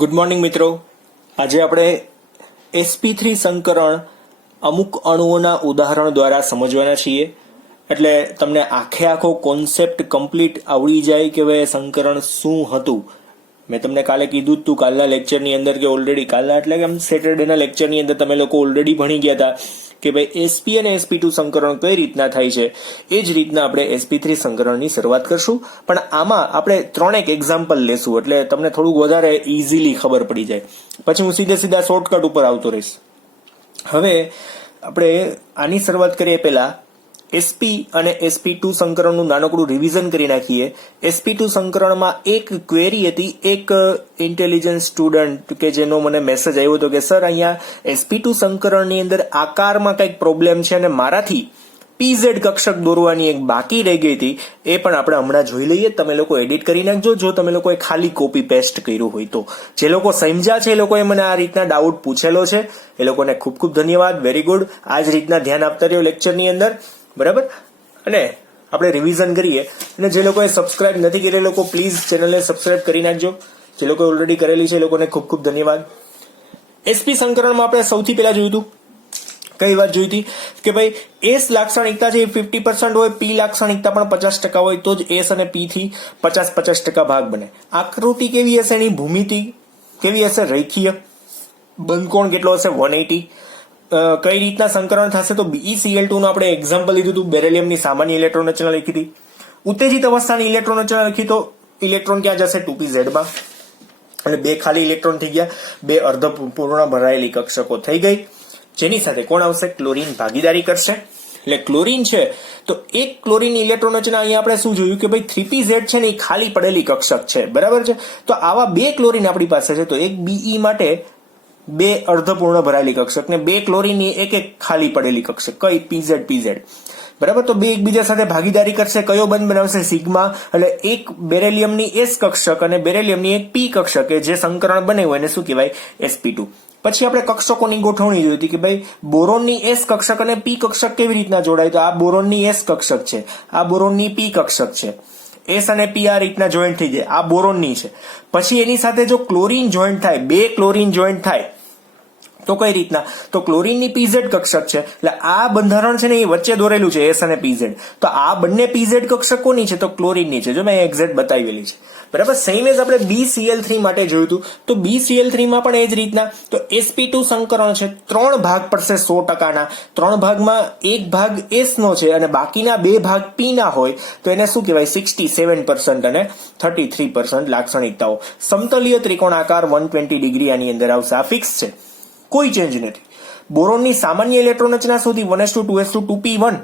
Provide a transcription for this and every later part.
Good morning મિત્રો. આજે આપણે sp3 સંકરણ અમુક અણુઓના ઉદાહરણ દ્વારા સમજવાના છીએ. એટલે તમને આખો કોન્સેપ્ટ કમ્પ્લીટ આવડી જાય કે ભાઈ સંકરણ શું હતું. મેં તમને કાલે કીધું હતું કાલના લેક્ચરની અંદર કે ઓલરેડી કાલના એટલે કે સેટરડેના લેક્ચરની અંદર તમે લોકો ઓલરેડી ભણી ગયા હતા કે ભાઈ sp અને sp2 સંકરણ કઈ રીતના થાય છે. એ જ રીતના આપણે sp3 સંકરણની શરૂઆત કરશું, પણ આમાં આપણે 3 એક્ઝામ્પલ લેશું એટલે તમને થોડુંક વધારે ઇઝીલી ખબર પડી જાય. પછી હું સીધા શોર્ટકટ ઉપર આવતો રહીશ. હવે આપણે આની શરૂઆત કરીએ પહેલા sp અને sp2 સંકરણનું નાનકડું રિવિઝન કરી નાખીએ. sp2 સંકરણમાં એક ક્વેરી હતી, એક ઇન્ટેલિજન્ટ સ્ટુડન્ટ કે જેનો મને મેસેજ આવ્યો હતો કે સર અહીંયા sp2 સંકરણની અંદર આકારમાં કંઈક પ્રોબ્લેમ છે અને મારાથી pz કક્ષક દોરવાની એક બાકી રહી ગઈ હતી. એ પણ આપણે હમણાં જોઈ લઈએ. તમે લોકો એડિટ કરી નાખજો જો તમે લોકોએ ખાલી કોપી પેસ્ટ કર્યું હોય તો. જે લોકો સમજ્યા છે એ લોકોએ મને આ રીતના ડાઉટ પૂછેલો છે, એ લોકોને ખૂબ ખૂબ ધન્યવાદ. Very good. આ જ રીતના ધ્યાન આપતા રહ્યો લેક્ચરની અંદર, બરાબર. અને આપણે રિવિઝન કરીએ. અને જે લોકોએ સબસ્ક્રાઇબ નથી કરેલ લોકો પ્લીઝ ચેનલને સબસ્ક્રાઇબ કરી નાખજો. જે લોકોએ ઓલરેડી કરેલી છે એ લોકોને ખૂબ ખૂબ ધન્યવાદ. sp સંકરણમાં આપણે સૌથી પહેલા જોયું હતું કઈ વાત જોઈ હતી કે ભાઈ s લાક્ષણિકતા છે એ 50% હોય, p લાક્ષણિકતા પણ 50% હોય તો જ s અને p થી 50% ભાગ બને. આકૃતિ કેવી હશે, એની ભૂમિતિ કેવી હશે, રેખીય. બંધકોણ કેટલો હશે, 180. કઈ રીતના સંકરણ થશે તો BeCl2 નું આપણે એક્ઝામ્પલ લીધું હતું. બેરિલિયમની સામાન્ય ઇલેક્ટ્રોન રચના લખી હતી. ઉત્તેજિત અવસ્થાની ઇલેક્ટ્રોન રચના લખી તો ઇલેક્ટ્રોન ક્યાં જશે, 2pz માં. અને 2 ખાલી ઇલેક્ટ્રોન થઈ ગયા, 2 અર્ધપૂર્ણ ભરાયેલી કક્ષકો થઈ ગઈ. જેની સાથે કોણ આવશે, ક્લોરીન ભાગીદારી કરશે. એટલે ક્લોરીન છે તો એક ક્લોરીન ઇલેક્ટ્રોન રચના અહીંયા આપણે શું જોયું કે ભાઈ 3pz છે ને એ ખાલી પડેલી કક્ષક છે, બરાબર છે. તો આવા 2 ક્લોરીન આપણી પાસે છે તો એક Be માટે 2 અર્ધપૂર્ણ ભરાયેલી કક્ષક ને 2 ક્લોરીનની એક ખાલી પડેલી કક્ષક, કઈ pz, બરાબર. તો 2 એકબીજા સાથે ભાગીદારી કરશે. કયો બંધ બનાવશે, સિગ્મા. એટલે એક બેરિલિયમની s કક્ષક અને બેરિલિયમની એક p કક્ષક કે જે સંકરણ બન્યું એને શું કહેવાય, sp2. પછી આપણે કક્ષકોની ગોઠવણી જોઈ હતી કે ભાઈ બોરોનની s કક્ષક અને p કક્ષક કેવી રીતના જોડાય. તો આ બોરોનની s કક્ષક છે, આ બોરોનની p કક્ષક છે. s અને p આ રીતના જોઈન્ટ થઈ જાય, આ બોરોનની છે. પછી એની સાથે જો ક્લોરીન જોઈન્ટ થાય, 2 ક્લોરીન જોઈન્ટ થાય તો કઈ રીતના, તો ક્લોરીનની pz કક્ષક છે. એટલે આ બંધારણ છે ને એ વચ્ચે દોરેલું છે s અને pz. તો આ બંને pz કક્ષક કોની છે, તો ક્લોરીનની છે. જો મેં એક્ઝેક્ટ બતાવેલી છે, બરાબર. સેમ એઝ આપણે BeCl3 માટે જોયું હતું. તો BeCl3 માં પણ એ જ રીતના. તો sp2 સંકરણ છે, 3 ભાગ પડશે 100% ના. 3 ભાગમાં એક ભાગ s નો છે અને બાકીના 2 ભાગ p ના હોય તો એને શું કહેવાય, 67% અને 33% લાક્ષણિકતાઓ. સમતલીય ત્રિકોણાકાર 120 ડિગ્રી આની અંદર આવશે. આ ફિક્સ છે, કોઈ ચેન્જ નથી. બોરોનની સામાન્ય ઇલેક્ટ્રોન રચના સુધી 1s2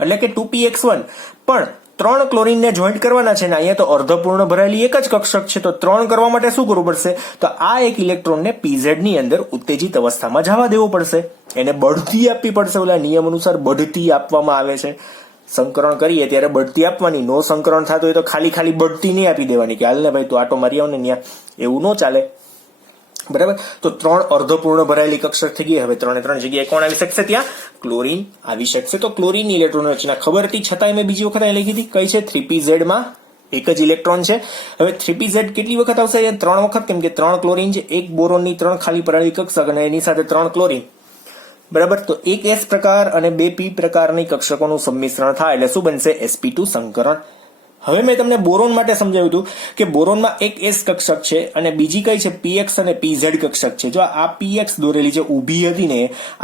એટલે કે 2px1. પણ 3 ક્લોરીનને જોઈન્ટ કરવાના છે ને અહીંયા તો અર્ધપૂર્ણ ભરાયેલી એક જ કક્ષક છે. તો 3 કરવા માટે શું કરવું પડશે, તો આ એક ઇલેક્ટ્રોનને pz ની અંદર ઉત્તેજિત અવસ્થામાં જવા દેવો પડશે. એને બઢતી આપવી પડશે. ઓલા નિયમ અનુસાર બઢતી આપવામાં આવે છે. સંકરણ કરીએ ત્યારે બઢતી આપવાની. નો સંકરણ થતું હોય તો ખાલી બઢતી નહીં આપી દેવાની કે હાલ ને ભાઈ તું આટો મારી આવ ને ત્યાં, એવું ન ચાલે, બરાબર. તો 3 અર્ધપૂર્ણ ભરાયેલી કક્ષક થઈ ગઈ. હવે 3 જગ્યાએ કોણ આવી શકશે, ત્યાં ક્લોરીન આવી શકશે. તો ક્લોરીન ઇલેક્ટ્રોન રચના ખબર હતી છતાં મેં બીજી વખત લખી હતી. કઈ છે, 3pz માં એક જ ઇલેક્ટ્રોન છે. હવે 3pz કેટલી વખત આવશે, 3 વખત, કેમ કે 3 ક્લોરીન છે, એક બોરોનની 3 ખાલી પડેલી કક્ષક અને એની સાથે 3 ક્લોરીન, બરાબર. તો એક s પ્રકાર અને 2 p પ્રકારની કક્ષકોનું સંમિશ્રણ થાય એટલે શું બનશે, sp2 સંકરણ. હવે મેં તમને બોરોન માટે સમજાવ્યું હતું કે બોરોનમાં એક s કક્ષક છે અને બીજી કઈ છે, px અને pz કક્ષક છે. જો આ px દોરેલી છે ઊભી હતી ને,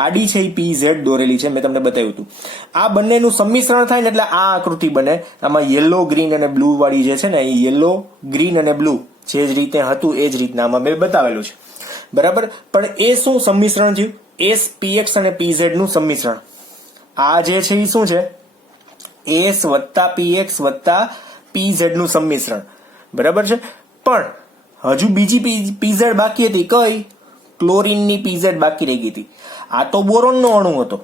આડી છે એ pz દોરેલી છે, મેં તમને બતાવ્યું હતું. આ બંનેનું સંમિશ્રણ થાય ને એટલે આ આકૃતિ બને. આમાં યલો, ગ્રીન અને બ્લુ વાળી જે છે ને, એ યલો, ગ્રીન અને બ્લુ જે જ રીતે હતું એ જ રીતના આમાં મેં બતાવેલું છે, બરાબર. પણ એ શું સંમિશ્રણ થયું, s, px અને pz નું સંમિશ્રણ. આ જે છે એ શું છે, s વત્તા px વત્તા pz નું સંમિશ્રણ, બરાબર છે. પણ હજુ બીજી pz બાકી હતી, કઈ, ક્લોરીનની pz બાકી રહી ગઈ હતી. આ તો બોરોનનો અણુ હતો.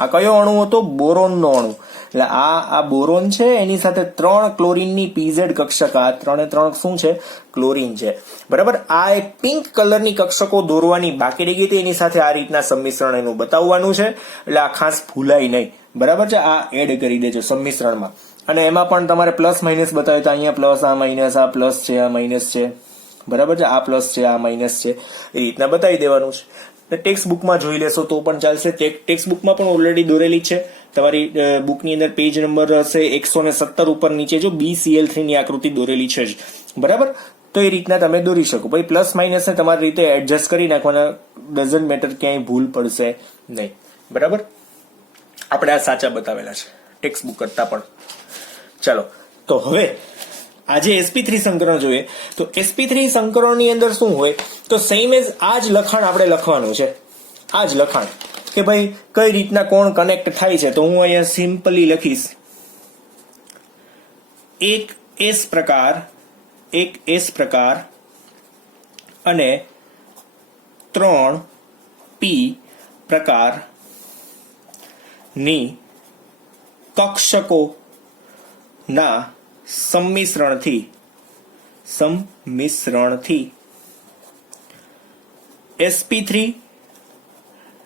આ કયો અણુ હતો, બોરોનનો અણુ. એટલે આ બોરોન છે, એની સાથે 3 ક્લોરીનની pz કક્ષક. આ 3 શું છે, ક્લોરીન છે, બરાબર. આ એક પિંક કલરની કક્ષકો દોરવાની બાકી રહી ગઈ હતી. એની સાથે આ રીતના સંમિશ્રણ એનું બતાવવાનું છે. એટલે આ ખાસ ભૂલાય નહીં, બરાબર છે. આ એડ કરી દેજો સંમિશ્રણમાં. અને એમાં પણ તમારે પ્લસ માઇનસ બતાવ્યું તો અહીંયા પ્લસ, આ માઇનસ, આ પ્લસ છે, આ માઇનસ છે, બરાબર છે, આ પ્લસ છે, આ માઇનસ છે, એ રીતના બતાવી દેવાનું છે. ટેક્સ્ટ બુકમાં જોઈ લેશો તો પણ ચાલશે. ટેક્સ્ટ બુકમાં પણ ઓલરેડી દોરેલી છે. તમારી બુકની અંદર પેજ નંબર હશે 117 ઉપર નીચે જો BCl3 ની આકૃતિ દોરેલી છે જ, બરાબર. તો એ રીતના તમે દોરી શકો. પછી પ્લસ માઇનસ ને તમારી રીતે એડજસ્ટ કરી નાખવાના, ડઝન્ટ મેટર, ક્યાંય ભૂલ પડશે નહીં, બરાબર. આપણે આ સાચા બતાવેલા છે ટેક્સ્ટ બુક કરતા પણ. ચાલો, તો હવે આજે sp3 સંકરણ જોઈએ. તો sp3 સંકરણની અંદર શું હોય, તો સેમ એઝ આ જ લખાણ આપણે લખવાનું છે. આ જ લખાણ કે ભાઈ કઈ રીતના કોણ કનેક્ટ થાય છે. તો હું અહીંયા સિમ્પલી લખીશ એક S પ્રકાર અને 3p પ્રકાર ની કક્ષકો ના સંમિશ્રણથી sp3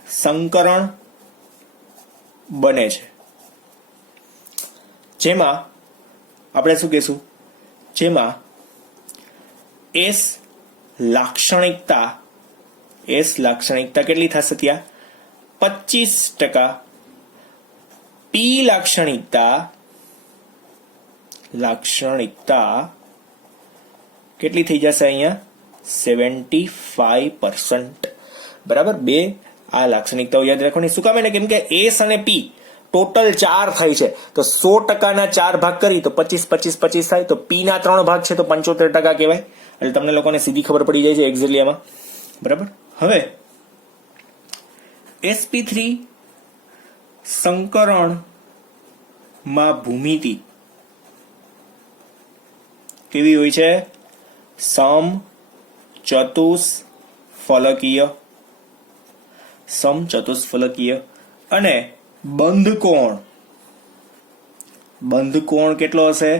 સંકરણ બને છે. જેમાં આપણે શું કહેશું, જેમાં S લાક્ષણિકતા કેટલી થશે ત્યાં 25%, P લાક્ષણિકતા કેટલી થઈ જશે અહીંયા 75%, બરાબર. બે આ લાક્ષણિકતાઓ યાદ રાખવાની. શું કામ એને, કેમ કે S અને P ટોટલ 4 થાય છે, તો 100% ના 4 ભાગ કરી તો 25 થાય, તો P ના 3 ભાગ છે તો 75% કહેવાય. એટલે તમને લોકોને સીધી ખબર પડી જાય છે એક્ઝેક્ટલી આમાં, બરાબર. હવે sp3 સંકરણ માં ભૂમિતિ કેવી હોય છે, સમચતુષ્ફલકીય અને બંધ કોણ કેટલો હશે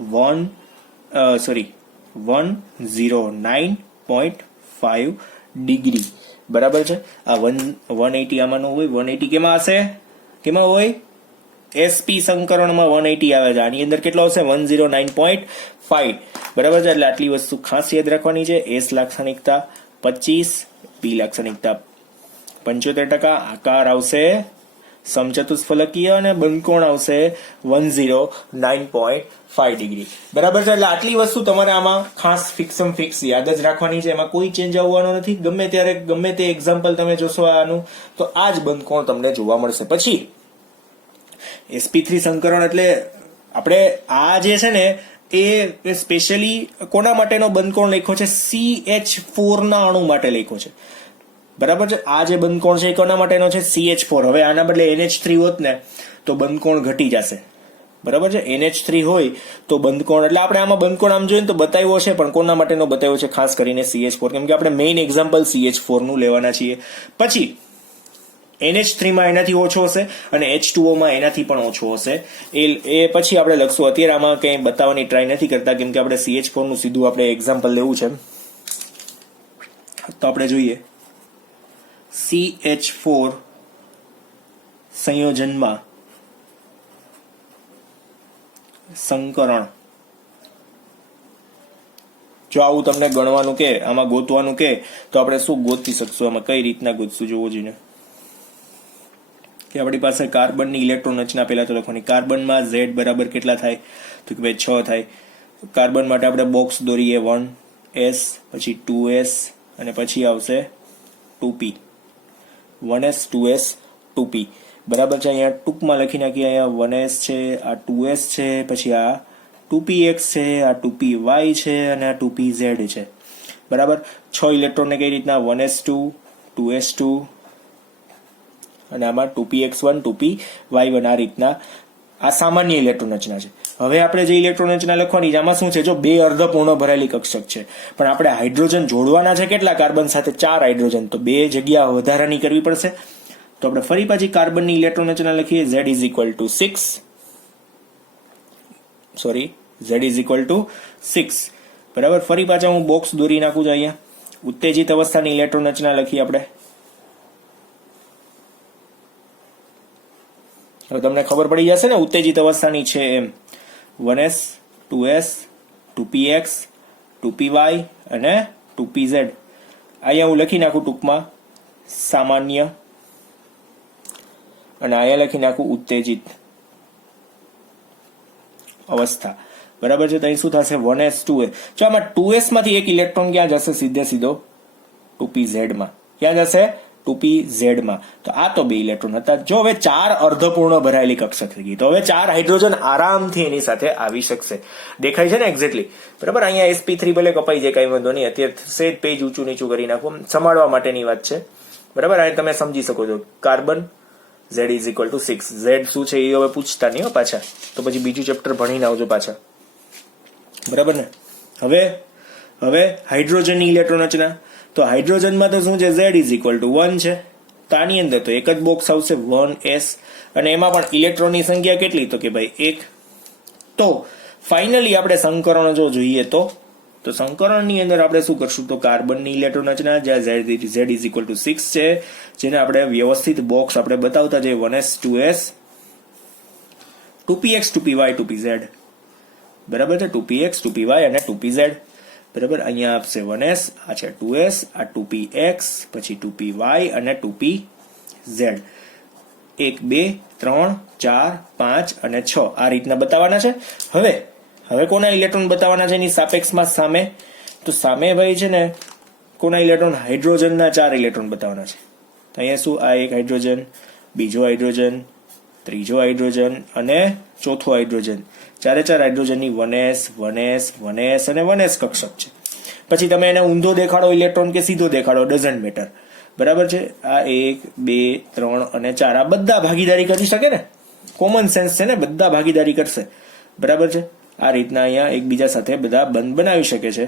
109.5 ડિગ્રી, બરાબર છે. આ 180 આમાંનું હોય, 180 કેમાં હોય sp સંકરણમાં 180 આવે છે. આની અંદર કેટલો હશે 109.5, બરાબર છે. એટલે આટલી વસ્તુ ખાસ યાદ રાખવાની છે. S લાક્ષણિકતા 25, P લાક્ષણિકતા 75%, આકાર આવશે સમચતુષ્ફલકીય અને બંધકોણ આવશે 109.5 ડિગ્રી, બરાબર છે. એટલે આટલી વસ્તુ તમારે આમાં ખાસ ફિક્સ યાદ જ રાખવાની છે. એમાં કોઈ ચેન્જ આવવાનો નથી. ગમે ત્યારે ગમે તે એક્ઝામ્પલ તમે જોશો આનું, તો આ જ બંધકોણ તમને જોવા મળશે. પછી sp3 સંકરણ એટલે આપણે આ જે છે ને એ સ્પેશિયલી કોના માટેનો બંધકોણ લખ્યો છે, CH4 ના અણુ માટે લખ્યો છે, બરાબર છે. આ જે બંધકોણ છે એ કોના માટેનો છે, CH4. હવે આના બદલે NH3 હોત ને તો બંધકોણ ઘટી જશે, બરાબર છે. NH3 હોય તો બંધકોણ, એટલે આપણે આમાં બંધકોણ આમ જોઈએ તો બતાવ્યો છે, પણ કોના માટેનો બતાવ્યો છે, ખાસ કરીને CH4, કેમ કે આપણે મેઇન એક્ઝામ્પલ CH4 નું લેવાના છીએ. પછી NH3 માં એનાથી ઓછો હશે અને H2O માં એનાથી પણ ઓછો હશે. એ પછી આપણે લખશું. અત્યારે આમાં કંઈ બતાવવાની ટ્રાય નથી કરતા, કેમ કે આપણે CH4 નું સીધું આપણે એક્ઝામ્પલ લેવું છે. તો આપણે જોઈએ CH4 સંયોજનમાં સંકરણ. જો આવું તમને ગણવાનું કે આમાં ગોતવાનું કે તો આપણે શું ગોતી શકશું, આમાં કઈ રીતના ગોતશું જોવું જોઈએ કે આપણી પાસે કાર્બનની ઇલેક્ટ્રોન રચના પહેલા તો લખવાની. કાર્બનમાં Z બરાબર કેટલા થાય, તો કે ભાઈ 6 થાય. કાર્બન માટે આપણે બોક્સ દોરીએ 1s, પછી 2s અને પછી આવશે 2p, 1s 2s 2p, બરાબર છે. અહીંયા ટૂંકમાં લખી નાખીએ. અહીંયા 1s છે, આ 2s છે, પછી આ 2px છે, આ 2py છે અને આ 2pz છે, બરાબર. 6 ઇલેક્ટ્રોનને કઈ રીતના 1s2 2s2 અને આમાં 2px1 2py1 આ રીતના આ સામાન્ય ઇલેક્ટ્રોન રચના છે. હવે આપણે જે ઇલેક્ટ્રોન રચના લખવાની છે આમાં શું છે, જો 2 અર્ધપૂર્ણ ભરાયેલી કક્ષક છે, પણ આપણે હાઇડ્રોજન જોડવાના છે કેટલા, કાર્બન સાથે 4 હાઇડ્રોજન, તો 2 જગ્યા વધારાની કરવી પડશે. તો આપણે ફરી પાછી કાર્બનની ઇલેક્ટ્રોન રચના લખીએ. Z is equal to 6, બરાબર. ફરી પાછા હું બોક્સ દોરી નાખું છું. અહીંયા ઉત્તેજિત અવસ્થાની ઇલેક્ટ્રોન રચના લખીએ આપણે. હવે તમને ખબર પડી જશે ને ઉત્તેજિત અવસ્થાની છે એમ. 1s 2s 2px 2py અને 2pz. અહીંયા હું લખી નાખું ટૂંકમાં સામાન્ય અને અહીંયા લખી નાખું ઉત્તેજિત અવસ્થા. બરાબર છે. તો અહીં શું થશે 1s 2s. જો આમાં 2s માંથી એક ઇલેક્ટ્રોન ક્યાં જશે? સીધો 2pz માં. ક્યાં જશે? 2pz માં. તો આ તો 2 ઇલેક્ટ્રોન હતા. જો હવે 4 અર્ધપૂર્ણ ભરાયેલી કક્ષક થઈ ગઈ, તો હવે 4 હાઇડ્રોજન આરામથી એની સાથે આવી શકશે. દેખાય છે ને એક્ઝેક્ટલી? બરાબર. અહીંયા sp3 ભલે કપાઈ જાય, કઈ વાંધો નહીં. અત્યારે સેજ પેજ ઊંચું નીચું કરી નાખો, સંભાળવા માટેની વાત છે. બરાબર. આ તમે સમજી શકો છો. Carbon z is equal to 6. z શું છે એ હવે પૂછતા નહીં હો પાછા, તો પછી બીજું ચેપ્ટર ભણીને આવજો પાછા. બરાબર ને? હવે હાઇડ્રોજનની ઇલેક્ટ્રોન રચના. તો હાઇડ્રોજનમાં તો શું છે? z ઇઝ ઇક્વલ ટુ 1 છે. તો આની અંદર તો એક જ બોક્સ આવશે 1s, અને એમાં પણ ઇલેક્ટ્રોનની સંખ્યા કેટલી? તો કે ભાઈ 1. તો ફાઇનલી આપણે સંકરણ જો જોઈએ તો સંકરણની અંદર આપણે શું કરશું? તો કાર્બનની ઇલેક્ટ્રોન રચના જ્યાં z ઇઝ ઇક્વલ ટુ 6 છે, જેને આપણે વ્યવસ્થિત બોક્સ આપણે બતાવતા જઈએ 1s 2s 2px 2py 2pz. બરાબર છે. 2px 2py અને 2pz. બરાબર. અહીંયા આપશે 1s, આ છે 2s, આ 2px, પછી 2py અને 2pz. 1 2 3 4 5 અને 6 આ રીતના બતાવવાના છે. હવે કોના ઇલેક્ટ્રોન બતાવવાના છે એની સાપેક્ષમાં સામે? તો સામે ભાઈ છે ને કોના ઇલેક્ટ્રોન? હાઇડ્રોજનના 4 ઇલેક્ટ્રોન બતાવવાના છે. તો અહીંયા શું? આ એક હાઇડ્રોજન, બીજો હાઇડ્રોજન, ત્રીજો હાઇડ્રોજન અને ચોથો હાઇડ્રોજન. 4 હાઇડ્રોજનની 1s 1s 1s અને 1s કક્ષક છે. પછી તમે એને ઊંધો દેખાડો ઇલેક્ટ્રોન કે સીધો દેખાડો, ડઝન્ટ મેટર. બરાબર છે. આ 1 2 3 અને 4 આ બધા ભાગીદારી કરી શકે ને? કોમન સેન્સ છે ને, બધા ભાગીદારી કરશે. બરાબર છે. આ રીતના અહીંયા એકબીજા સાથે બધા બંધ બનાવી શકે છે.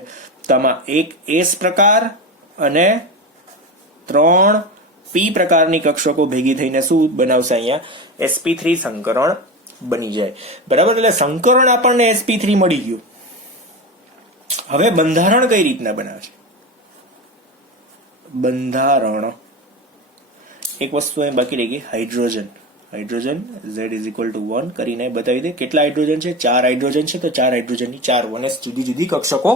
તો આમાં એક એસ પ્રકાર અને 3 પી પ્રકારની કક્ષકો ભેગી થઈને શું બનાવશે? અહીંયા sp3 સંકરણ બની જાય. બરાબર. એટલે સંકરણ આપણને sp3 મળી ગયું. હવે બંધારણ કઈ રીતના બનાવે છે? બંધારણ એક વસ્તુ અહીં બાકી રહી ગઈ, hydrogen z is equal to 1 કરીને બતાવી દે. કેટલા હાઇડ્રોજન છે? 4 હાઇડ્રોજન છે. તો 4 હાઇડ્રોજનની 4 1s જુદી જુદી કક્ષકો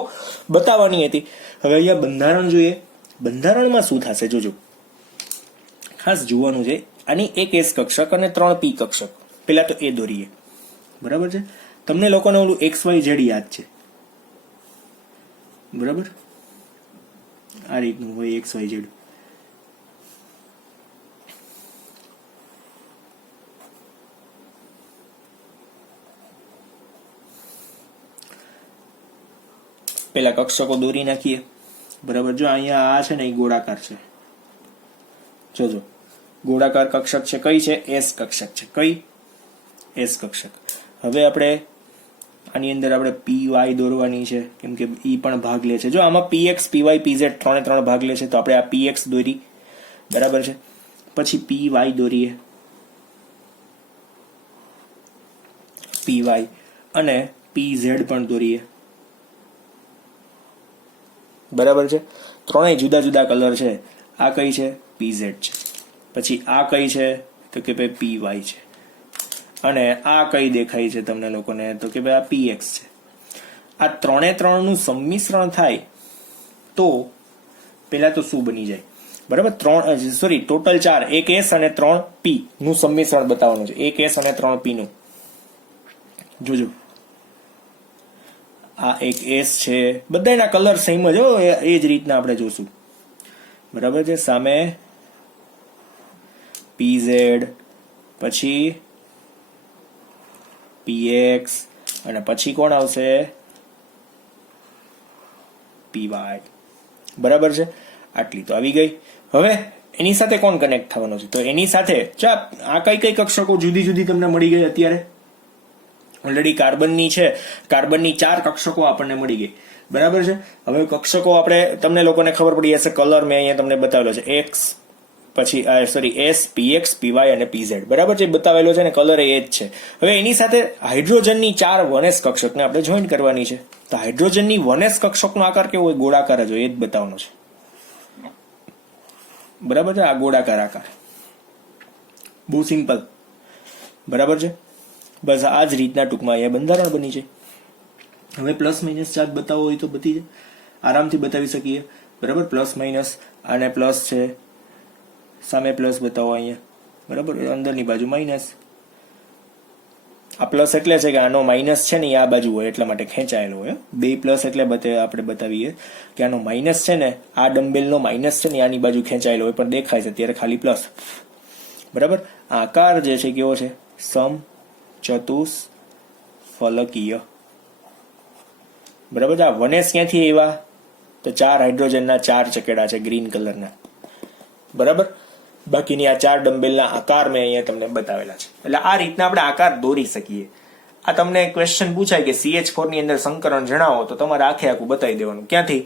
બતાવવાની હતી. હવે અહીંયા બંધારણ જોઈએ. બંધારણમાં શું થશે જોજો, ખાસ જોવાનું છે. આની એક s કક્ષક અને 3 p કક્ષક. પેલા તો એ દોરીએ. બરાબર છે. તમને લોકોને ઓલું XYZ યાદ છે? બરાબર. આ રીતનું હોય XYZ. પેલા કક્ષકો દોરી નાખીએ. બરાબર. જો અહીંયા આ છે ને એ ગોળાકાર છે. જોજો ગોળાકાર કક્ષક છે. કઈ છે? S કક્ષક છે. કઈ? S કક્ષક. હવે આપણે આની અંદર આપણે py દોરવાની છે, કેમ કે ઈ પણ ભાગ લે છે. જો આમાં px py pz 3 ભાગ લે છે, તો આપણે આ px દોરી. બરાબર છે. પછી py દોરીએ, py અને pz પણ દોરીએ. બરાબર છે. ત્રણેય જુદા જુદા કલર છે. આ કઈ છે? pz છે. પછી આ કઈ છે? તો કે ભાઈ py છે. અને આ કઈ દેખાય છે તમને લોકોને? તો કે ભાઈ આ px છે. આ 3 નું સંમિશ્રણ થાય તો પેલા તો શું બની જાય? બરાબર. ટોટલ 4, એક s અને 3 p નું સંમિશ્રણ બતાવવાનું છે. એક s અને 3 p નું. જોજો આ એક s છે. બધાના કલર સેમ જ હો, એ જ રીતના આપણે જોશું. બરાબર છે. સામે pz, પછી px અને પછી કોણ આવશે? py. બરાબર છે. આટલી તો આવી ગઈ. હવે એની સાથે કોણ કનેક્ટ થવાનું છે? તો એની સાથે આ કઈ કઈ કક્ષકો જુદી જુદી તમને મળી ગઈ અત્યારે? ઓલરેડી કાર્બનની છે, કાર્બનની 4 કક્ષકો આપણને મળી ગઈ. બરાબર છે. હવે કક્ષકો આપણે તમને લોકોને ખબર પડી હશે, કલર મેં અહીંયા તમને બતાવેલો છે. x પછી s px py અને pz. બરાબર છે. બતાવેલો છે ને કલર એ જ છે. હવે એની સાથે હાઇડ્રોજનની 4 1s કક્ષકને આપણે જોઈન્ટ કરવાની છે. તો હાઇડ્રોજનની 1s કક્ષકનો આકાર કેવો હોય? ગોળાકાર જ હોય. એ જ બતાવવાનો છે. બરાબર છે. આ ગોળાકાર આકાર બહુ સિમ્પલ. બરાબર છે. બસ આ જ રીતના ટૂંકમાં અહીંયા બંધારણ બની છે. હવે પ્લસ માઇનસ ચાર્જ બતાવવો હોય તો બધી આરામથી બતાવી શકીએ, બરાબર. પ્લસ માઇનસ, અને પ્લસ છે, સામે પ્લસ બતાવો અહીંયા, બરાબર, અંદરની બાજુ માઇનસ. આ પ્લસ એટલે છે કે આનો માઇનસ છે ને એ આ બાજુ હોય એટલા માટે ખેંચાયેલો હોય. બે પ્લસ એટલે આપણે બતાવીએ કે આનો માઇનસ છે ને આ ડમ્બેલનો માઇનસ છે ને આની બાજુ ખેંચાયેલો હોય પણ દેખાય છે ત્યારે ખાલી પ્લસ, બરાબર. આકાર જે છે કેવો છે? સમ ચતુષ્ફલકીય, બરાબર. આ વનેસ ક્યાંથી આવ્યા? તો 4 હાઇડ્રોજનના 4 ચકેડા છે ગ્રીન કલરના, બરાબર. બાકીની આ 4 ડમ્બેલના આકાર મેં અહીંયા તમને બતાવેલા છે. એટલે આ રીતના આપણે આકાર દોરી શકીએ. આ તમને ક્વેશ્ચન પૂછાય કે CH4 ની અંદર સંકરણ જણાવો તો તમારે આખે આખું બતાવી દેવાનું. ક્યાંથી?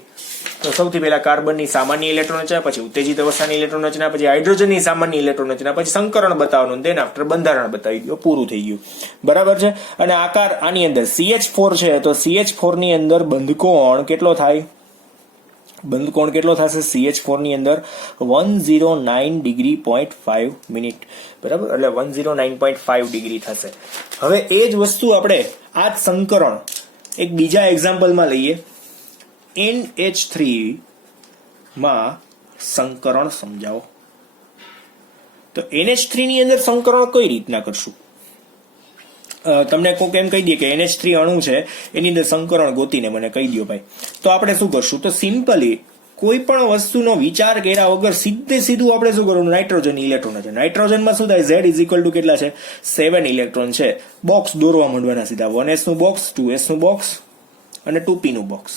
તો સૌથી પહેલા કાર્બનની સામાન્ય ઇલેક્ટ્રોન રચના, પછી ઉત્તેજિત અવસ્થાની ઇલેક્ટ્રોન રચના, પછી હાઇડ્રોજનની સામાન્ય ઇલેક્ટ્રોન રચના, પછી સંકરણ બતાવવાનું, દેન આફ્ટર બંધારણ બતાવી દો, પૂરું થઈ ગયું, બરાબર છે. અને આકાર આની અંદર CH4 છે તો CH4 ની અંદર બંધકોણ કેટલો થાય? બંધકોણ કેટલો થશે CH4 ની અંદર? 109 ડિગ્રી 0.5 મિનિટ, બરાબર. એટલે 109.5 ડિગ્રી થશે. હવે એ જ વસ્તુ આપણે આ જ સંકરણ એક બીજા એક્ઝામ્પલમાં લઈએ. NH3 માં સંકરણ સમજાવો. તો NH3 ની અંદર સંકરણ કઈ રીતના કરશું? તમને કોક એમ કહી દે કે NH3 અણુ છે એની અંદર સંકરણ ગોતીને મને કહી દો ભાઈ. તો આપણે શું કરશું? તો સિમ્પલી કોઈ પણ વસ્તુનો વિચાર કર્યા વગર સીધું આપણે શું કરવું? નાઇટ્રોજન ઇલેક્ટ્રોન છે. નાઇટ્રોજનમાં શું થાય? Z ઇઝ ઇક્વલ ટુ કેટલા છે? 7 ઇલેક્ટ્રોન છે. બોક્સ દોરવા માંડવાના સીધા. 1s નું બોક્સ, 2s નું બોક્સ અને 2p નું બોક્સ,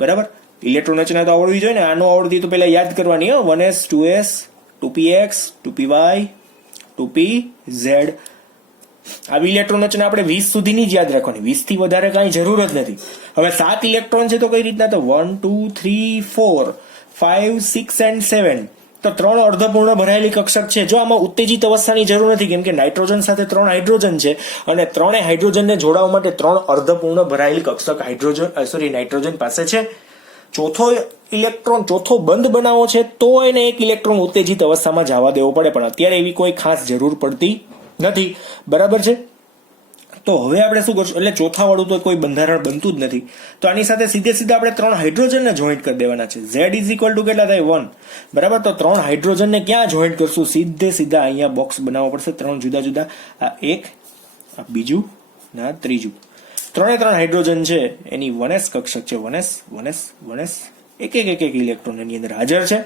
બરાબર. ઇલેક્ટ્રોન રચના તો આવડવી જોઈએ ને. આનો આવડતી તો પહેલા યાદ કરવાની. 1s, 2s, 2px, 2py, 2pz. આવી ઇલેક્ટ્રોન રચના આપણે 20 સુધીની જ યાદ રાખવાની. 20 થી વધારે કાંઈ જરૂર જ નથી. હવે 7 ઇલેક્ટ્રોન છે તો કઈ રીતના? તો 1 2 3 4 5 6 and 7. તો 3 અર્ધપૂર્ણ ભરાયેલી કક્ષક છે. જો આમાં ઉત્તેજિત અવસ્થાની જરૂર નથી કેમ કે નાઇટ્રોજન સાથે 3 હાઇડ્રોજન છે અને 3 હાઇડ્રોજનને જોડાવા માટે 3 અર્ધપૂર્ણ ભરાયેલી કક્ષક નાઇટ્રોજન પાસે છે. ચોથો ઇલેક્ટ્રોન, ચોથો બંધ બનાવો છે તો એને એક ઇલેક્ટ્રોન ઉત્તેજિત અવસ્થામાં જવા દેવો પડે, પણ અત્યારે એવી કોઈ ખાસ જરૂર પડતી નથી, બરાબર છે. તો હવે આપણે શું કરશું? એટલે ચોથા વાળું તો કોઈ બંધારણ બનતું જ નથી. તો આની સાથે સીધે આપણે 3 હાઇડ્રોજનને જોઈન્ટ કરી દેવાના છે. Z ઇઝ ઇક્વલ ટુ કેટલા થાય? 1, બરાબર. તો 3 હાઇડ્રોજનને ક્યાં જોઈન્ટ કરશું? સીધા અહીંયા બોક્સ બનાવવો પડશે. 3 જુદા જુદા, આ એક, આ બીજું, ના ત્રીજું. 3 હાઇડ્રોજન છે એની 1s કક્ષક છે. 1s એક ઇલેક્ટ્રોન એની અંદર હાજર છે.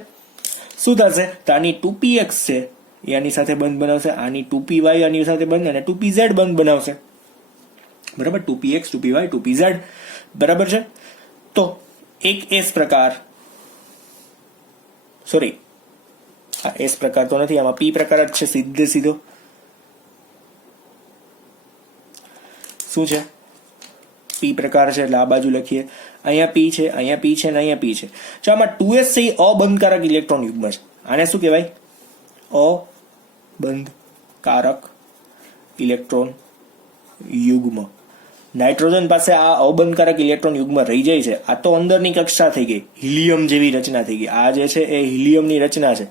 શું થશે? તો આની 2px છે એ આની સાથે બંધ બનાવશે, આની 2py આની સાથે બંધ, અને 2pz બંધ બનાવશે, બરાબર. 2px, 2py, 2pz, બરાબર છે. તો એક S પ્રકાર, સોરી આ S પ્રકાર તો નથી, આમાં P પ્રકાર જ છે સીધો. શું છે? P પ્રકાર છે એટલે આ બાજુ લખીએ. અહીંયા P છે, અહીંયા P છે અને અહીંયા P છે. જો આમાં 2s છે એ અબંધકારક ઇલેક્ટ્રોન યુગ્મ છે. આને શું કહેવાય? અબંધકારક ઇલેક્ટ્રોન યુગ્મ. નાઇટ્રોજન પાસે આ અબંધકારક ઇલેક્ટ્રોન યુગ્મ રહી જાય છે. આ તો અંદરની કક્ષા થઈ ગઈ, હિલિયમ જેવી રચના થઈ ગઈ. આ જે છે એ હિલિયમની રચના છે.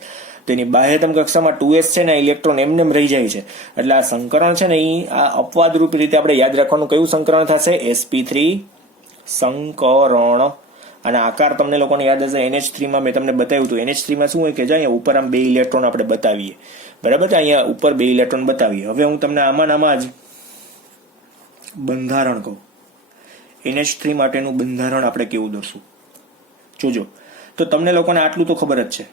તેની બાહ્યતમ કક્ષામાં 2s છે ને ઇલેક્ટ્રોન એમને રહી જાય છે. એટલે આ સંકરણ છે ને એ આ અપવાદરૂપ રીતે આપણે યાદ રાખવાનું. કયું સંકરણ થશે? sp3 સંકરણ. અને આકાર તમને લોકોને યાદ હશે NH3 માં મેં તમને બતાવ્યું હતું. NH3 માં શું હોય કે જો અહીંયા ઉપર આમ 2 ઇલેક્ટ્રોન આપણે બતાવીએ, બરાબર છે. અહીંયા ઉપર 2 ઇલેક્ટ્રોન બતાવીએ. હવે હું તમને આમાં જ બંધારણ કહું. NH3 માટેનું બંધારણ આપણે કેવું દોરશું જોજો. તો તમને લોકોને આટલું તો ખબર જ છે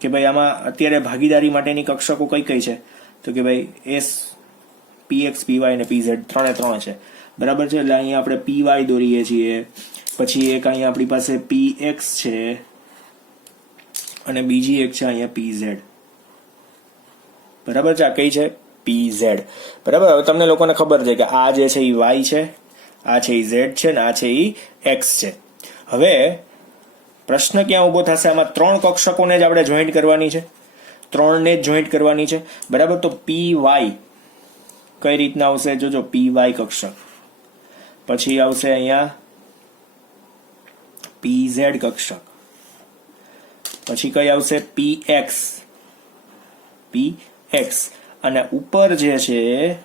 કે ભાઈ આમાં અત્યારે ભાગીદારી માટેની કક્ષકો કઈ છે? તો કે ભાઈ S, px, py અને pz 3 છે, બરાબર છે. એટલે અહીંયા આપણે py દોરીએ છીએ. પછી એક અહીંયા આપણી પાસે px છે અને બીજી એક છે અહીંયા pz, બરાબર છે. આ કઈ છે? pz, બરાબર. હવે તમને લોકોને ખબર છે કે આ જે છે એ y છે, આ છે એ z છે ને આ છે એ x છે. હવે પ્રશ્ન ક્યાં ઉભો થશે? આમાં 3 કક્ષકોને જ આપણે જોઈન્ટ કરવાની છે, 3 ને જ જોઈન્ટ કરવાની છે, બરાબર. તો py કઈ રીતના આવશે? જોજો, py કક્ષક, પછી આવશે અહીંયા pz કક્ષક, પછી કઈ આવશે? px, અને ઉપર જે છે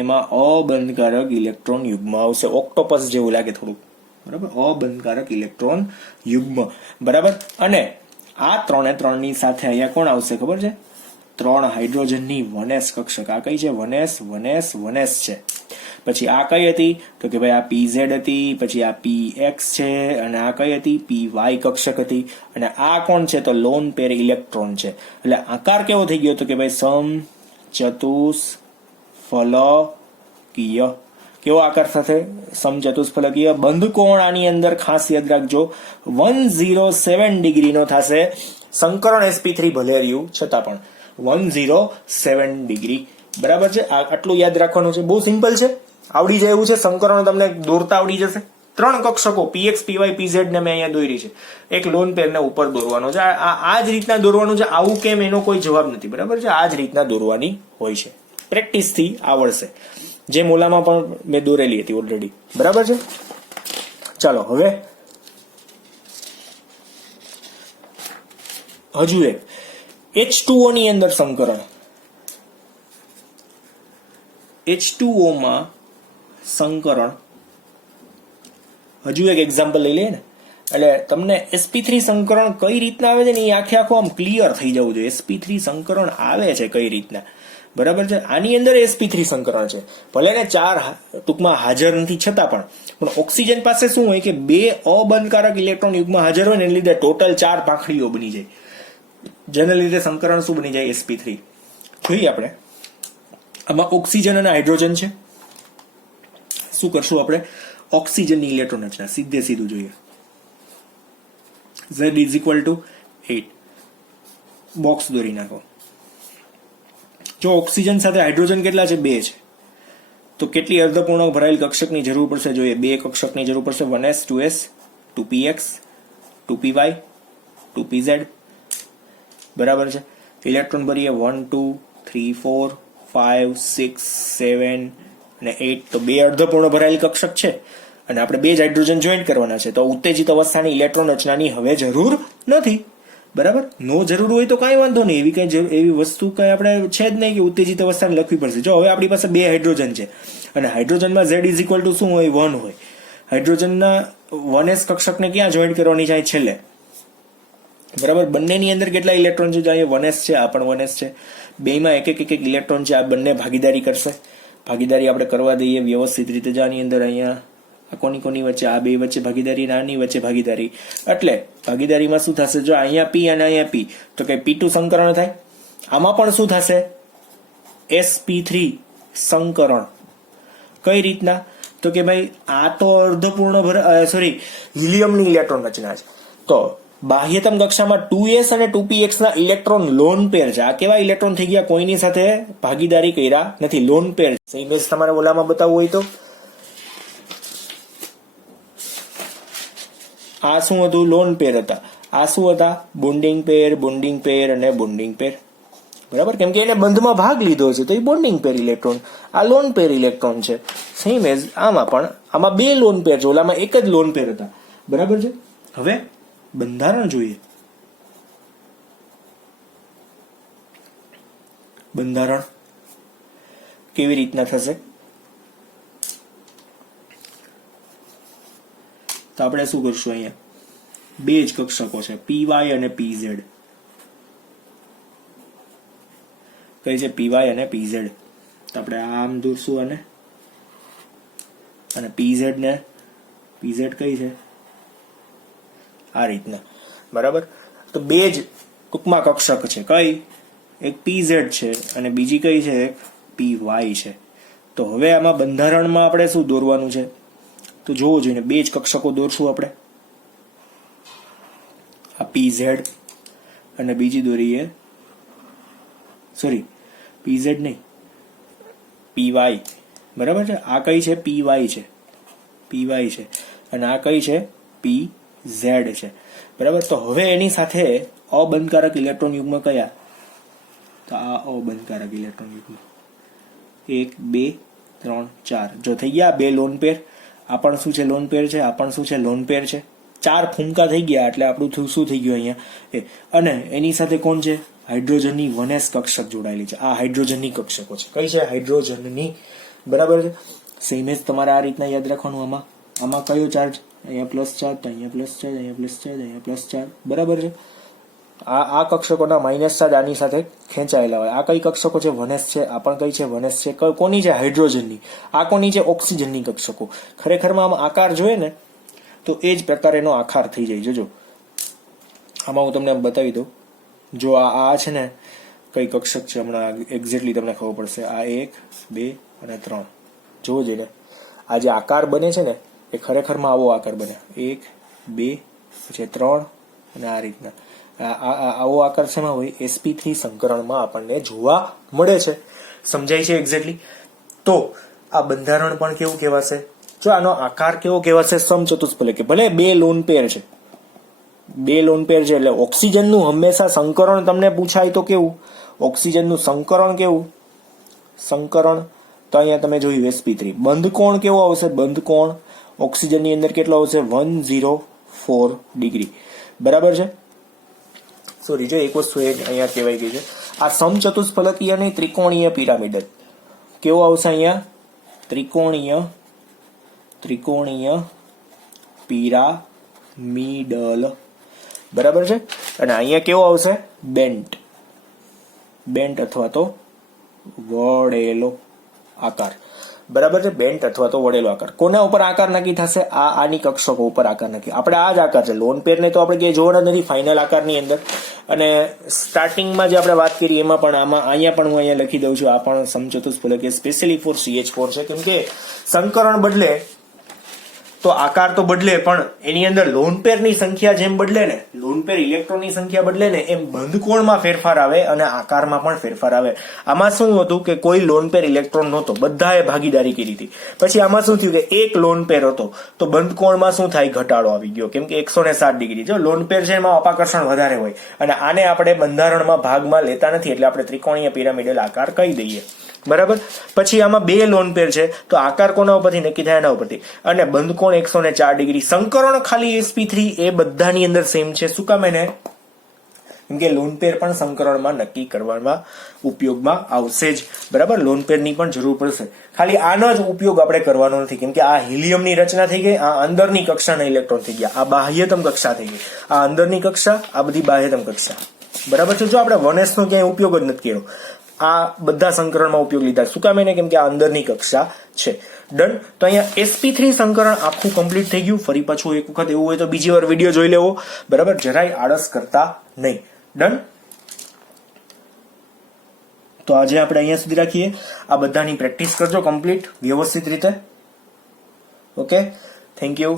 એમાં અબંધકારક ઇલેક્ટ્રોન યુગ્મ આવશે. ઓક્ટોપસ જેવું લાગે થોડું, બરાબર. અબંધકારક ઇલેક્ટ્રોન યુગ્મ, બરાબર. અને આ 3 3 ની સાથે અહીંયા કોણ આવશે ખબર છે? 3 હાઇડ્રોજનની 1s કક્ષક. આ કઈ છે? 1s 1s 1s છે. પછી આ કઈ હતી? તો કે ભાઈ આ pz હતી, પછી આ px છે, અને આ કઈ હતી? py કક્ષક હતી. અને આ કોણ છે? તો લોન પેર ઇલેક્ટ્રોન છે. એટલે આકાર કેવો થઈ ગયો? તો કે ભાઈ સમચતુષ્ફલકીય. કેવો આકાર સાથે? સમચતુષ્ફલકીય. બંધ કોણ આની અંદર ખાસ યાદ રાખજો 107 ડિગ્રીનો થશે. સંકરણ sp3 ભલે રહ્યું છતાં પણ 107 ડિગ્રી, બરાબર છે. આટલું યાદ રાખવાનું છે. બહુ સિમ્પલ છે, આવડી જાય એવું છે. સંકરણ તમને દોરતા આવડી જશે. 3 કક્ષકો px py pz ને મેં અહીંયા દોરી છે. એક લોન પેર ને ઉપર દોરવાનો છે. આ જ રીતના દોરવાનું છે. આવું કેમ એનો કોઈ જવાબ નથી, બરાબર છે. આ જ રીતના દોરવાની હોય છે. પ્રેક્ટિસ થી આવડશે. જે મોલામાં પણ મેં દોરેલી હતી ઓલરેડી, બરાબર છે. ચાલો હવે હજુ એક H2O ની અંદર સંકરણ. H2O માં સંકરણ હજુ એક એક્ઝામ્પલ લઈ લઈએ ને, એટલે તમને sp3 સંકરણ કઈ રીતના આવે છે ને એ આખો આમ ક્લિયર થઈ જવું જોઈએ. sp3 સંકરણ આવે છે કઈ રીતના, બરાબર છે. આની અંદર sp3 સંકરણ છે, ભલે ને 4 ટૂંકમાં હાજર નથી છતાં પણ ઓક્સિજન પાસે શું હોય કે 2 અબંધકારક ઇલેક્ટ્રોન યુગ્મ હાજર હોય ને એને લીધે ટોટલ 4 પાંખડીઓ બની જાય. જેના લીધે સંકરણ શું બની જાય? sp3. જોઈએ આપણે આમાં ઓક્સિજન અને હાઇડ્રોજન છે. શું કરશું આપણે? ઓક્સિજનની ઇલેક્ટ્રોન રચના સીધે સીધું જોઈએ. Z = 8. બોક્સ દોરી નાખો. જો ઓક્સિજન સાથે હાઇડ્રોજન કેટલા છે? 2 છે. તો કેટલી અર્ધપૂર્ણ ભરાયેલ કક્ષકની જરૂર પડશે? જોઈએ 2 કક્ષકની જરૂર પડશે. 1s 2s 2px 2py 2pz, બરાબર છે. ઇલેક્ટ્રોન ભરીએ 1 2 3 4 5 6 7 અને 8. તો 2 અર્ધપૂર્ણ ભરાયેલ કક્ષક છે અને આપણે 2 જ હાઇડ્રોજન જોઈન્ટ કરવાના છે. તો ઉત્તેજિત અવસ્થાની ઇલેક્ટ્રોન રચનાની હવે જરૂર નથી, બરાબર. નો જરૂર હોય તો કાંઈ વાંધો નહીં. એવી વસ્તુ કઈ આપણે છે જ નહીં કે ઉત્તેજિત અવસ્થાને લખવી પડશે. જો હવે આપણી પાસે 2 હાઇડ્રોજન છે અને હાઇડ્રોજનમાં Z = શું હોય? 1 હોય. હાઇડ્રોજનના 1s કક્ષકને ક્યાં જોઈન્ટ કરવાની છે? છેલ્લે, બરાબર. બંનેની અંદર કેટલા ઇલેક્ટ્રોન છે? અહીંયા 1s છે, આ પણ 1s છે. બેમાં એક એક ઇલેક્ટ્રોન છે. આ બંને ભાગીદારી કરશે. ભાગીદારી આપણે કરવા દઈએ વ્યવસ્થિત રીતે. આની અંદર અહીંયા કોની વચ્ચે? આ 2 વચ્ચે ભાગીદારી અને આની વચ્ચે ભાગીદારી. એટલે ભાગીદારીમાં શું થશે? જો અહીંયા p અને અહીંયા p, તો કે p2 સંકરણ થાય. આમાં પણ શું થશે? sp3 સંકરણ. કઈ રીતના? તો કે ભાઈ આ તો અર્ધપૂર્ણ હિલિયમની ઇલેક્ટ્રોન રચના છે. તો બાહ્યતમ કક્ષામાં 2s અને 2px ના ઇલેક્ટ્રોન લોન પેર છે. આ કેવા ઇલેક્ટ્રોન થઈ ગયા? કોઈની સાથે ભાગીદારી કર્યા નથી, લોન પેર. ઇમેજ તમારે ઓલામાં બતાવવું હોય તો આ શું હતું? લોન પેર હતા. આ શું હતા? બોન્ડિંગ પેર અને બોન્ડિંગ પેર, બરાબર. કેમ કે એને બંધમાં ભાગ લીધો છે તો એ બોન્ડિંગ પેર ઇલેક્ટ્રોન, આ લોન પેર ઇલેક્ટ્રોન છે. સેમ એઝ આમાં પણ, આમાં 2 લોન પેર છે, ઓલામાં એક જ લોન પેર હતા, બરાબર છે. હવે બંધારણ જોઈએ. બંધારણ કેવી રીતના થશે? તો આપણે શું કરશું? અહીંયા 2 જ કક્ષકો છે, py અને pz. કઈ છે? py અને pz. તો આપણે આમ દોરશું અને pz કઈ છે? આ રીતના, બરાબર. તો 2 જ ટૂંકમાં કક્ષક છે. કઈ? એક pz છે અને બીજી કઈ છે? એક py છે. તો હવે આમાં બંધારણમાં આપણે શું દોરવાનું છે? તો જોવો જોઈએ, 2 જ કક્ષકો દોરશું આપણે. આ pz અને બીજી દોરીએ, pz નહીં, py, બરાબર છે. આ કઈ છે? py છે અને આ કઈ છે? pz છે, બરાબર. તો હવે એની સાથે અબંધકારક ઇલેક્ટ્રોન યુગ્મ કયા? તો આ અબંધકારક ઇલેક્ટ્રોન યુગ્મ 1 2 3 4. જો થઈ ગયા 2 લોન પેર. આ પણ શું છે? લોન પેર છે. આ પણ શું છે? લોન પેર છે. 4 ફૂંકા થઈ ગયા એટલે આપણું શું થઈ ગયું અહીંયા? અને એની સાથે કોણ છે? હાઇડ્રોજનની 1s કક્ષક જોડાયેલી છે. આ હાઇડ્રોજનની કક્ષકો છે. કઈ છે? હાઇડ્રોજનની બરાબર છે. સેમ જ તમારે આ રીતના યાદ રાખવાનું. આમાં કયો ચાર્જ? અહીંયા પ્લસ ચાર્જ, તો અહીંયા પ્લસ ચાર્જ, અહીંયા પ્લસ ચાર્જ, અહીંયા પ્લસ ચાર્જ. બરાબર છે. આ કક્ષકોના માઇનસ ચાર્જ આની સાથે ખેંચાયેલા હોય. આ કઈ કક્ષકો છે? વનસ છે. આ પણ કઈ છે? વનસ છે. કોની છે? હાઇડ્રોજનની. આ કોની છે? ઓક્સિજનની કક્ષકો. ખરેખરમાં આમાં આકાર જોઈએ ને તો એ જ પ્રકાર એનો આકાર થઈ જાય. જોજો આમાં હું તમને બતાવી દઉં. જો આ છે ને કઈ કક્ષક છે, હમણાં એક્ઝેક્ટલી તમને ખબર પડશે. આ 1, 2 અને 3 જોવો જોઈએ. આ જે આકાર બને છે ને એ ખરેખરમાં આવો આકાર બને. 1, 2 પછી 3 અને આ રીતના આવો આકાર શેમાં હોય? sp3 સંકરણમાં આપણને જોવા મળે છે. સમજાય છે એક્ઝેક્ટલી? તો આ બંધારણ પણ કેવું કહેવાશે? જો આનો આકાર કેવો કહેવાશે? સમચતુષ્ફલકી. ભલે 2 લોન પેર છે, 2 લોન પેર છે, એટલે ઓક્સિજનનું હંમેશા સંકરણ તમને પૂછાય તો કેવું? ઓક્સિજનનું સંકરણ કેવું? સંકરણ તો અહીંયા તમે જોયું sp3. બંધ કોણ કેવો આવશે? બંધ કોણ ઓક્સિજનની અંદર કેટલો આવશે? 104 ડિગ્રી. બરાબર છે. સોરી, જો એક વસ્તુ અહીંયા કહેવાય ગઈ છે. આ સમચતુષ્ફલકીય નહીં, ત્રિકોણીય પિરામિડલ કેવો આવશે? અહીંયા ત્રિકોણીય પિરામિડલ. બરાબર છે. અને અહીંયા કેવો આવશે? બેન્ટ અથવા તો વળેલો આકાર. બરાબર છે. બેન્ટ અથવા તો વળેલો આકાર. કોના ઉપર આકાર નક્કી થશે? આની કક્ષકો ઉપર આકાર નક્કી. આપણે આ જ આકાર છે. લોન પેર ને તો આપણે ક્યાંય જોવાના નથી ફાઇનલ આકારની અંદર. અને સ્ટાર્ટિંગમાં જે આપણે વાત કરી એમાં પણ અહીંયા પણ હું અહીંયા લખી દઉં છું. આ પણ સમચતુષ્ફલકીય સ્પેશિયલી ફોર CH4 છે. કેમ કે સંકરણ બદલે તો આકાર તો બદલે, પણ એની અંદર લોન પેરની સંખ્યા જેમ બદલે ને, લોન પેર ઇલેક્ટ્રોનની સંખ્યા બદલે ને, એમ બંધકોણમાં ફેરફાર આવે અને આકારમાં પણ ફેરફાર આવે. આમાં શું હતું કે કોઈ લોન પેર ઇલેક્ટ્રોન નહોતો, બધાએ ભાગીદારી કરી હતી. પછી આમાં શું થયું કે એક લોન પેર હતો તો બંધકોણમાં શું થાય? ઘટાડો આવી ગયો. કેમ કે 107 ડિગ્રી. જો લોન પેર છે એમાં અપાકર્ષણ વધારે હોય અને આને આપણે બંધારણમાં ભાગમાં લેતા નથી, એટલે આપણે ત્રિકોણીય પિરામિડલ આકાર કહી દઈએ. બરાબર. પછી આમાં 2 લોન પેર છે તો આકાર કોના ઉપરથી નક્કી થાય? એના ઉપરથી. અને બંધકોણ 104 ડિગ્રી. સંકરણ ખાલી sp3 એ બધાની અંદર સેમ છે. શું કામ? એને કેમ કે લોન પેર પણ સંકરણમાં નક્કી કરવામાં ઉપયોગમાં આવશે જ. બરાબર. લોન પેરની પણ જરૂર પડશે. ખાલી આનો જ ઉપયોગ આપણે કરવાનો નથી. કેમ કે આ હિલિયમની રચના થઈ ગઈ, આ અંદરની કક્ષાના ઇલેક્ટ્રોન થઈ ગયા, આ બાહ્યતમ કક્ષા થઈ ગઈ, આ અંદરની કક્ષા, આ બધી બાહ્યતમ કક્ષા. બરાબર છે. જો આપણે 1s નો ક્યાંય ઉપયોગ જ નથી કર્યો, આ બધા સંકરણમાં ઉપયોગ લીધા. શું કામ? એને કેમ કે આ અંદરની કક્ષા છે. ડન. તો અહીંયા sp3 સંકરણ આખું કમ્પ્લીટ થઈ ગયું. ફરી પાછું એક વખત એવું હોય તો બીજી વાર વિડીયો જોઈ લેવો. બરાબર. જરાય આળસ કરતા નહીં. ડન. તો આજે આપણે અહીંયા સુધી રાખીએ. આ બધાની પ્રેક્ટિસ કરજો કમ્પ્લીટ વ્યવસ્થિત રીતે. ઓકે. Thank you.